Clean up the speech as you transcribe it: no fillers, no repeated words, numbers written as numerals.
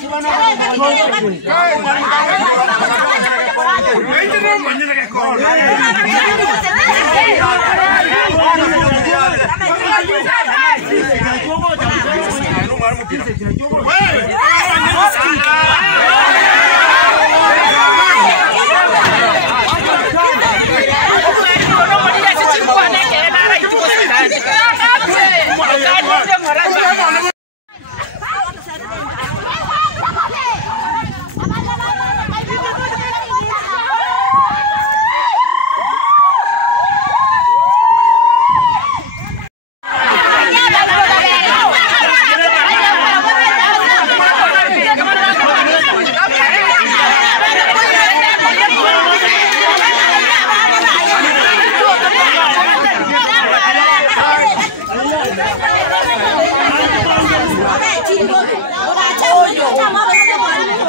Hãy subscribe cho kênh Ghiền Mì Gõ để không bỏ lỡ những video hấp dẫn.